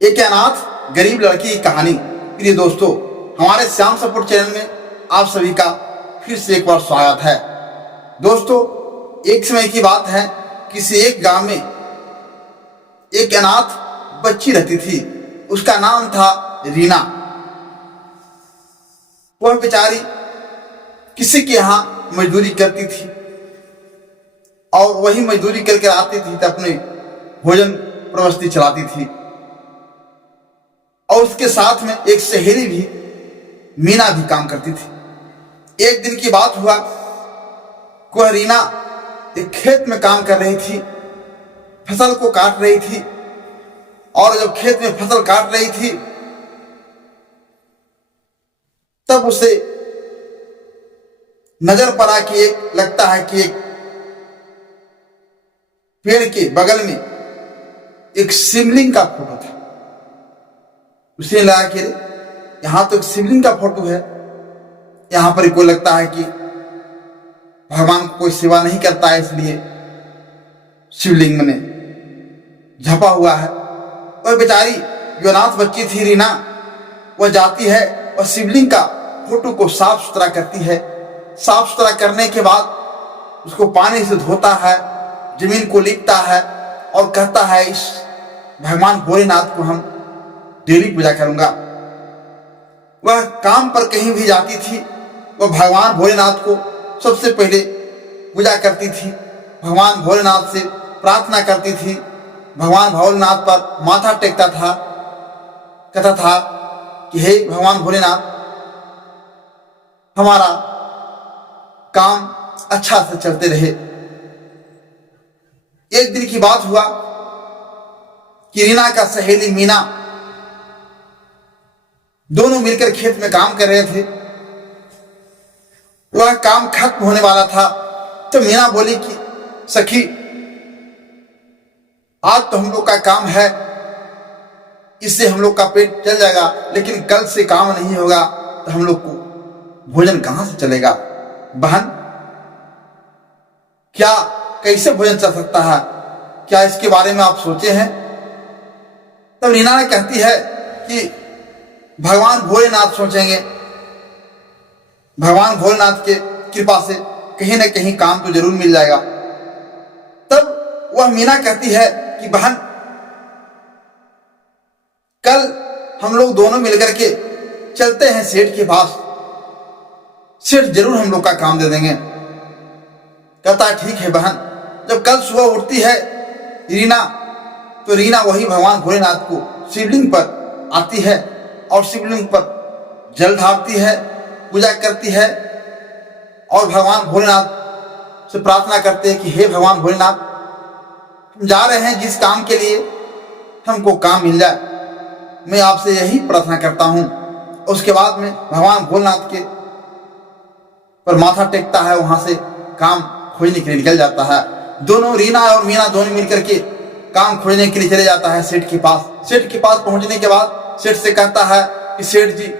एक अनाथ गरीब लड़की की कहानी। प्रिय दोस्तों, हमारे श्याम सपोर्ट चैनल में आप सभी का फिर से एक बार स्वागत है। दोस्तों, एक समय की बात है, किसी एक गांव में एक अनाथ बच्ची रहती थी। उसका नाम था रीना। वह बेचारी किसी के यहाँ मजदूरी करती थी और वही मजदूरी करके आती थी तो अपने भोजन प्रवस्ती चलाती थी। और उसके साथ में एक सहेली भी मीना भी काम करती थी। एक दिन की बात हुआ, वह रीना एक खेत में काम कर रही थी, फसल को काट रही थी। और जब खेत में फसल काट रही थी तब उसे नजर पड़ा कि लगता है कि एक पेड़ के बगल में एक शिवलिंग का फोटो था। उसे लगा कि यहां तो एक शिवलिंग का फोटो है, यहां पर कोई लगता है कि भगवान को कोई सेवा नहीं करता है, इसलिए शिवलिंग में झपा हुआ है। और बेचारी जो अनाथ बच्ची थी रीना, वह जाती है और शिवलिंग का फोटो को साफ सुथरा करती है। साफ सुथरा करने के बाद उसको पानी से धोता है, जमीन को लीपता है और कहता है इस भगवान भोलेनाथ को हम डेली पूजा करूंगा। वह काम पर कहीं भी जाती थी, वह भगवान भोलेनाथ को सबसे पहले पूजा करती थी, भगवान भोलेनाथ से प्रार्थना करती थी, भगवान भोलेनाथ पर माथा टेकता था, कहता था कि हे भगवान भोलेनाथ, हमारा काम अच्छा से चलते रहे। एक दिन की बात हुआ कि रीना का सहेली मीना दोनों मिलकर खेत में काम कर रहे थे। वह काम खत्म होने वाला था तो मीना बोली कि सखी, आज तो हम लोग का काम है, इससे हम लोग का पेट चल जाएगा, लेकिन कल से काम नहीं होगा तो हम लोग को भोजन कहां से चलेगा। बहन, क्या कैसे भोजन चल सकता है, क्या इसके बारे में आप सोचे हैं? तब रीना ने कहती है कि भगवान भोलेनाथ सोचेंगे, भगवान भोलेनाथ के कृपा से कहीं ना कहीं काम तो जरूर मिल जाएगा। तब वह मीना कहती है कि बहन, कल हम लोग दोनों मिलकर के चलते हैं सेठ के पास, सेठ जरूर हम लोग का काम दे देंगे। कहता है ठीक है बहन। जब कल सुबह उठती है रीना, तो रीना वही भगवान भोलेनाथ को शिवलिंग पर आती है और शिवलिंग पर जल ढालती है, पूजा करती है और भगवान भोलेनाथ से प्रार्थना करते हैं कि हे भगवान भोलेनाथ, हम जा रहे हैं जिस काम के लिए, हमको काम मिल जाए, मैं आपसे यही प्रार्थना करता हूं। उसके बाद में भगवान भोलेनाथ के पर माथा टेकता है, वहां से काम खोजने के लिए निकल जाता है। दोनों रीना और मीना दोनों मिलकर के काम खोजने के लिए चले जाता है सेठ के पास। सेठ के पास पहुंचने के बाद सेठ से कहता है कि सेठ जी,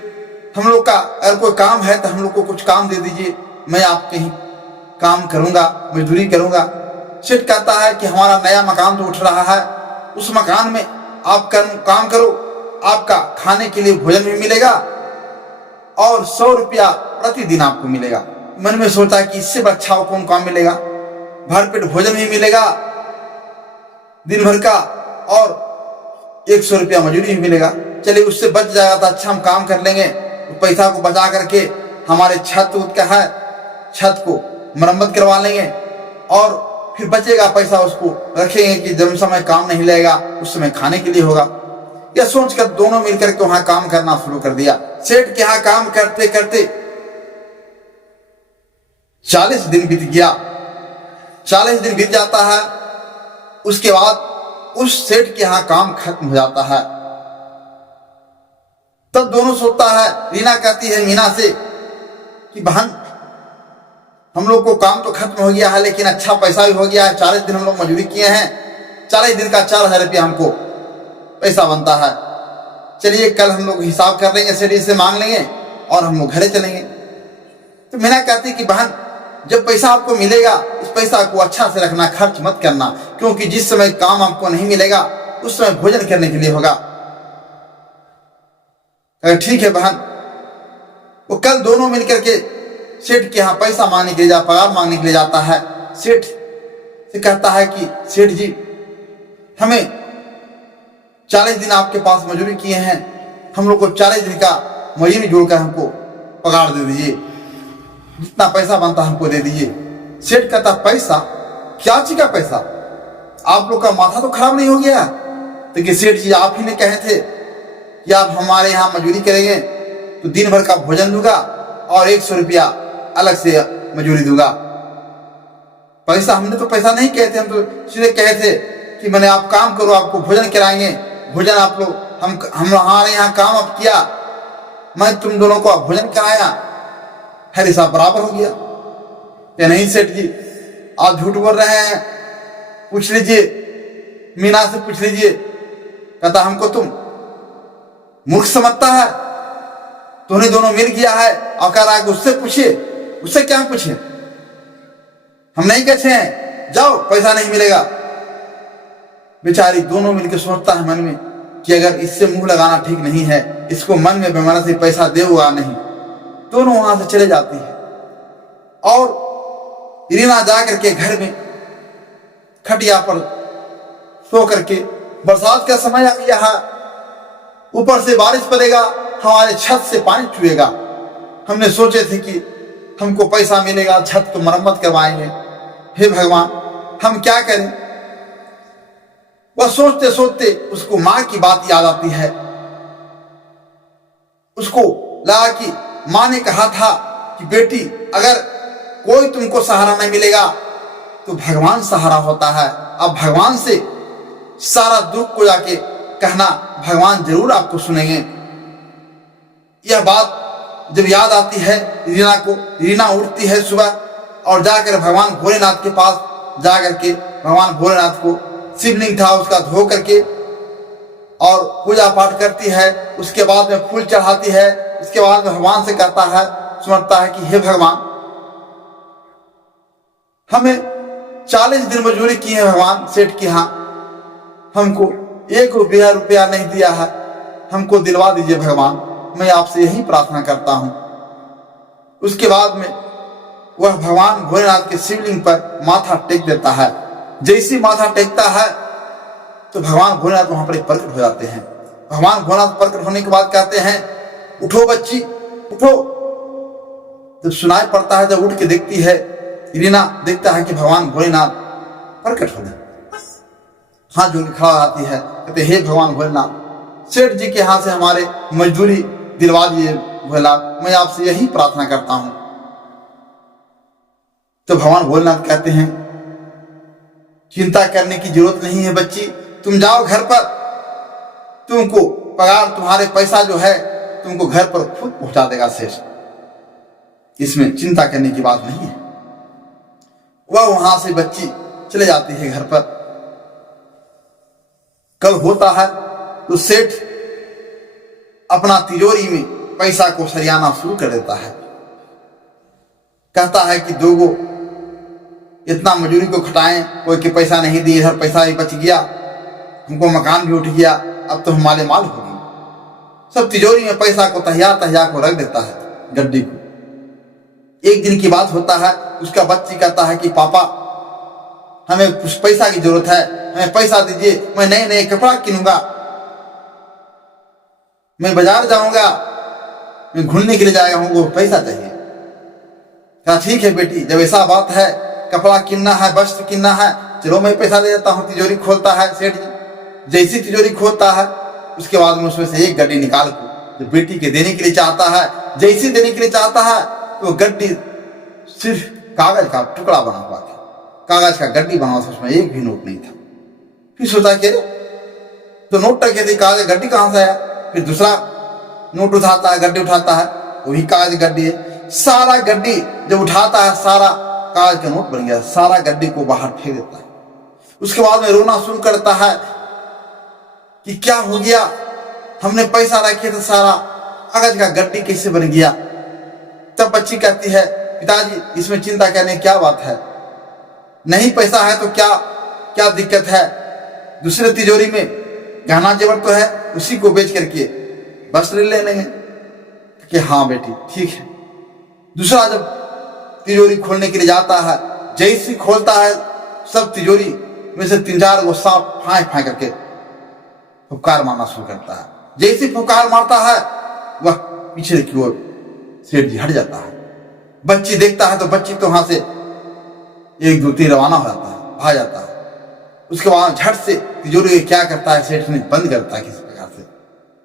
हम लोग का अगर कोई काम है तो हम लोग को कुछ काम दे दीजिए, मैं आपके ही काम करूंगा, मजदूरी करूंगा। सेठ कहता है कि हमारा नया मकान तो उठ रहा है, उस मकान में आप काम करो, आपका खाने के लिए भोजन भी मिलेगा और 100 रुपया प्रतिदिन आपको मिलेगा। मन में सोचा कि इससे अच्छा कौन काम मिलेगा, भरपेट भोजन भी मिलेगा दिन भर का और 100 रुपया मजदूरी भी मिलेगा। चलिए, उससे बच जाएगा तो अच्छा, हम काम कर लेंगे, पैसा को बचा करके हमारे छत का है, छत को मरम्मत करवा लेंगे और फिर बचेगा पैसा, उसको रखेंगे कि जब समय काम नहीं लगेगा उस समय खाने के लिए होगा। यह सोचकर दोनों मिलकर के वहां काम करना शुरू कर दिया। सेठ के यहाँ काम करते करते 40 दिन बीत गया। 40 दिन बीत जाता है, उसके बाद उस सेठ के यहाँ काम खत्म हो जाता है। तब दोनों सोचता है, रीना कहती है मीना से कि बहन, हम लोग को काम तो खत्म हो गया है, लेकिन अच्छा पैसा भी हो गया है। 40 दिन हम लोग मजदूरी किए हैं, 40 दिन का 4000 रुपया हमको पैसा बनता है। चलिए, कल हम लोग हिसाब कर लेंगे, सेठ से मांग लेंगे और हम लोग घरे चलेंगे। तो मीना कहती कि बहन, जब पैसा आपको मिलेगा, इस पैसा को अच्छा से रखना, खर्च मत करना, क्योंकि जिस समय काम आपको नहीं मिलेगा उस समय भोजन करने के लिए होगा। कहा ठीक है बहन। वो कल दोनों मिलकर के सेठ के यहाँ पैसा मांगने के लिए पगार मांगने के लिए जाता है। सेठ से कहता है कि सेठ जी, हमें 40 दिन आपके पास मजदूरी किए हैं, हम लोग को 40 दिन का मजदूरी जोड़कर हमको पगार दे दीजिए, जितना पैसा बनता हमको दे दीजिए। सेठ कहता पैसा? क्या चीज का पैसा? आप लोग का माथा तो खराब नहीं हो गया? देखिए सेठ जी, आप ही ने कहे थे कि आप हमारे यहाँ मजदूरी करेंगे तो दिन भर का भोजन दूंगा और 100 रुपया अलग से मजदूरी दूंगा। पैसा हमने तो पैसा नहीं कहे थे, हम तो सीधे कहे थे कि मैंने आप काम करो, आपको भोजन कराएंगे। भोजन आप लोग हम हमारे यहाँ काम आप किया, मैं तुम दोनों को भोजन कराया, हर हिसाब बराबर हो गया। या नहीं सेठ जी, आप झूठ बोल रहे हैं, पूछ लीजिए, मीना से पूछ लीजिए। कहता हमको तुम मूर्ख समझता है? तूने दोनों मिल गया है और कह रहा है कि उससे पूछिए। उससे क्या पूछे? हम नहीं कहते हैं जाओ पैसा नहीं मिलेगा। बेचारी दोनों मिलकर सोचता है मन में कि अगर इससे मुंह लगाना ठीक नहीं है, इसको मन में बेमाना से पैसा देगा नहीं। दोनों वहां से चले जाती है और रीना जा करके घर में खटिया पर सो करके, बरसात का समय आ गया है, ऊपर से बारिश पड़ेगा, हमारे छत से पानी चुएगा। हमने सोचे थे कि हमको पैसा मिलेगा, छत को मरम्मत करवाएंगे। हे भगवान, हम क्या करें? वह सोचते सोचते उसको मां की बात याद आती है। उसको लगा कि मां ने कहा था कि बेटी, अगर कोई तुमको सहारा नहीं मिलेगा तो भगवान सहारा होता है। अब भगवान से सारा दुख को जाके कहना, भगवान जरूर आपको सुनेंगे। यह बात जब याद आती है रीना को, रीना उठती है सुबह और जाकर भगवान भोलेनाथ के पास जाकर के भगवान भोलेनाथ को, शिवलिंग था उसका धो करके और पूजा पाठ करती है। उसके बाद में फूल चढ़ाती है। उसके बाद में भगवान से कहता है, सुनता है कि हे भगवान, हमें 40 दिन मजदूरी की है भगवान सेठ के यहाँ, हमको 1 रुपया नहीं दिया है, हमको दिलवा दीजिए भगवान, मैं आपसे यही प्रार्थना करता हूं। उसके बाद में वह भगवान भोलेनाथ के शिवलिंग पर माथा टेक देता है। जैसे माथा टेकता है तो भगवान भोलेनाथ वहां पर प्रकट हो जाते हैं। भगवान भोलेनाथ प्रकट होने के बाद कहते हैं, उठो बच्ची उठो। जब सुनाई पड़ता है, जब उठ के देखती है रीना, देखता है कि भगवान भोलेनाथ प्रकट हो गए। हाथ जोड़ के खड़ा आती है, कहते हे भगवान भोलेनाथ, सेठ जी के यहाँ से हमारे मजदूरी दिलवा दिए भोलेनाथ, मैं आपसे यही प्रार्थना करता हूं। तो भगवान भोलेनाथ कहते हैं, चिंता करने की जरूरत नहीं है बच्ची, तुम जाओ घर पर, तुमको पगार, तुम्हारे पैसा जो है तुमको घर पर खुद पहुंचा देगा सेठ, इसमें चिंता करने की बात नहीं है। वह वहां से बच्ची चले जाती है घर पर। कल होता है तो सेठ अपना तिजोरी में पैसा को सरियाना शुरू कर देता है। कहता है कि दोगो इतना मजदूरी को खटाएं, कोई के पैसा नहीं दिए, इधर पैसा भी बच गया, हमको मकान भी उठ गया, अब तो हम माले माल हो गए। सब तिजोरी में पैसा को तहिया को रख देता है गड्डी को। एक दिन की बात होता है, उसका बच्ची कहता है कि पापा, हमें कुछ पैसा की जरूरत है, हमें पैसा दीजिए, मैं नए नए कपड़ा किनूंगा, मैं बाजार जाऊंगा, मैं घूमने के लिए जाएगा, हमको पैसा चाहिए। कहा ठीक है बेटी, जब ऐसा बात है, कपड़ा किनना है, वस्त्र किनना है, चलो मैं पैसा दे देता हूँ। तिजोरी खोलता है सेठ जी। जैसी तिजोरी खोलता है उसके बाद में उसमें से एक गड्डी निकाल के तो बेटी के देने के लिए चाहता है। जैसे देने के लिए चाहता है तो गड्डी सिर्फ कागज का टुकड़ा बना हुआ था, कागज का गड्डी बना हुआ था, उसमें एक भी नोट नहीं था। फिर सोचा कि तो नोट टके थी, कागज गड्डी कहां से आया? फिर दूसरा नोट उठाता है, गड्डी उठाता है, वही कागज गड्डी है। सारा गड्डी जब उठाता है, सारा कागज का नोट बन गया, सारा गड्डी को बाहर फेंक देता है। उसके बाद में रोना शुरू करता है कि क्या हो गया, हमने पैसा रखे थे, सारा कागज का गड्डी कैसे बन गया? तब बच्ची कहती है, पिताजी इसमें चिंता करने क्या बात है, नहीं पैसा है तो क्या क्या दिक्कत है? दूसरे तिजोरी में गहना जेवर तो है, उसी को बेच करके वस्त्र ले लेंगे कि हाँ बेटी ठीक है। दूसरा जब तिजोरी खोलने के लिए जाता है, जैसे खोलता है सब तिजोरी में से 3-4 गो सांप फाँय फाँय करके फुफकार मारना शुरू करता है। जैसे फुफकार मारता है वह पीछे की ओर सेठ जी हट जाता है। बच्ची देखता है तो बच्ची तो वहां से 1-2-3 रवाना हो जाता है, भाग जाता है। उसके बाद झट से तिजोरी क्या करता है, सेठ ने बंद करता है किसी प्रकार से।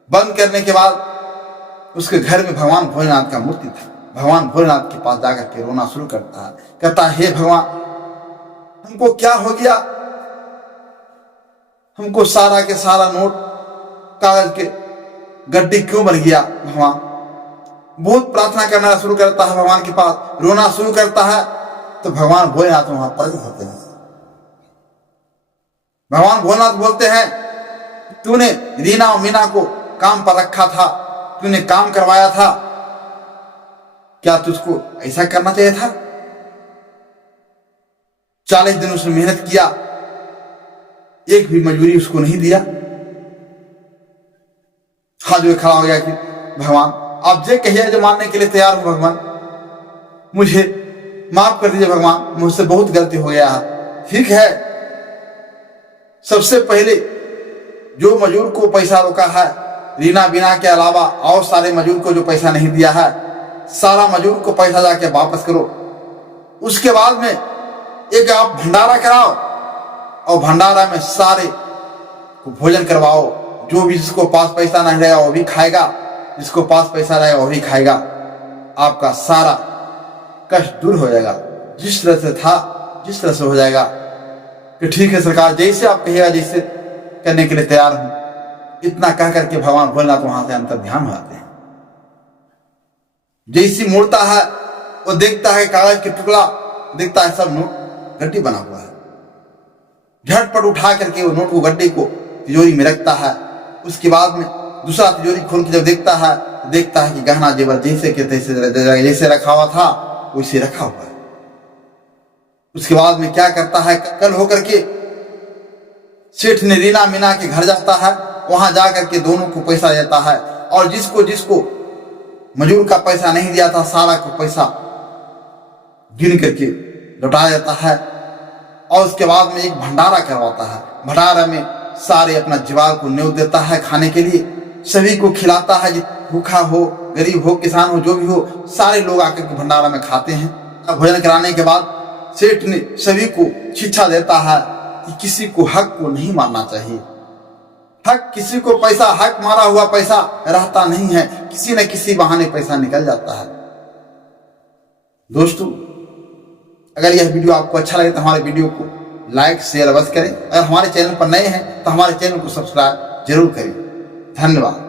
बंद करने के बाद उसके घर में भगवान भोलेनाथ का मूर्ति था। भगवान भोलेनाथ के पास जाकर के रोना शुरू करता है, कहता है हे भगवान हमको क्या हो गया, हमको सारा के सारा नोट कागज के गड्ढे क्यों बन गया। भगवान बहुत प्रार्थना करना शुरू करता है, भगवान के पास रोना शुरू करता है तो भगवान भोलेनाथ वहां प्रकट होते हैं। भगवान भोलेनाथ बोलते हैं तूने रीना और मीना को काम पर रखा था, तूने काम करवाया था, क्या तुझको ऐसा करना चाहिए था। 40 दिन उसने मेहनत किया, एक भी मजदूरी उसको नहीं दिया। हाथ जो खड़ा हो गया कि भगवान आप जे कहिए जो मानने के लिए तैयार हूं, भगवान मुझे माफ कर दीजिए, भगवान मुझसे बहुत गलती हो गया है। ठीक है, सबसे पहले जो मजदूर को पैसा रोका है, रीना बीना के अलावा और सारे मजदूर को जो पैसा नहीं दिया है, सारा मजदूर को पैसा जाके वापस करो। उसके बाद में एक आप भंडारा कराओ और भंडारा में सारे को भोजन करवाओ। जो भी जिसको पास पैसा नहीं रहेगा वो भी खाएगा, जिसको पास पैसा रहेगा वो भी खाएगा। आपका सारा कष्ट दूर हो जाएगा, जिस तरह से था जिस तरह से हो जाएगा। कि ठीक है सरकार, जैसे आप कहिएगा जैसे करने के लिए तैयार हूं। इतना कह करके भगवान भोलेनाथ वहां से अंतर ध्यान हो जाते हैं। जैसी मुड़ता है वो देखता है कागज के टुकड़ा, देखता है सब नोट गड्ढी बना हुआ है। झटपट उठा करके वो नोट को गड्ढे को तिजोरी में रखता है। उसके बाद में दूसरा तिजोरी खोल के जब देखता है कि गहना जेवर जैसे के तैसे जैसे रखा हुआ था वैसे रखा हुआ है। उसके बाद में क्या करता है, कल होकर के सेठ ने रीना मीना के घर जाता है। वहां जाकर के दोनों को पैसा देता है और जिसको जिसको मजदूर का पैसा नहीं दिया था सारा को पैसा गिन करके लौटा देता है। और उसके बाद में एक भंडारा करवाता है। भंडारा में सारे अपना जीवाल को न्योत देता है खाने के लिए, सभी को खिलाता है, भूखा हो गरीब हो किसान हो जो भी हो, सारे लोग आकर के भंडारा में खाते हैं। भोजन कराने के बाद सेठ ने सभी को शिक्षा देता है कि किसी को हक को नहीं मारना चाहिए। हक किसी को पैसा, हक मारा हुआ पैसा रहता नहीं है, किसी न किसी बहाने पैसा निकल जाता है। दोस्तों अगर यह वीडियो आपको अच्छा लगे तो हमारे वीडियो को लाइक शेयर अवश्य करें। अगर हमारे चैनल पर नए हैं तो हमारे चैनल को सब्सक्राइब जरूर करें। धन्यवाद।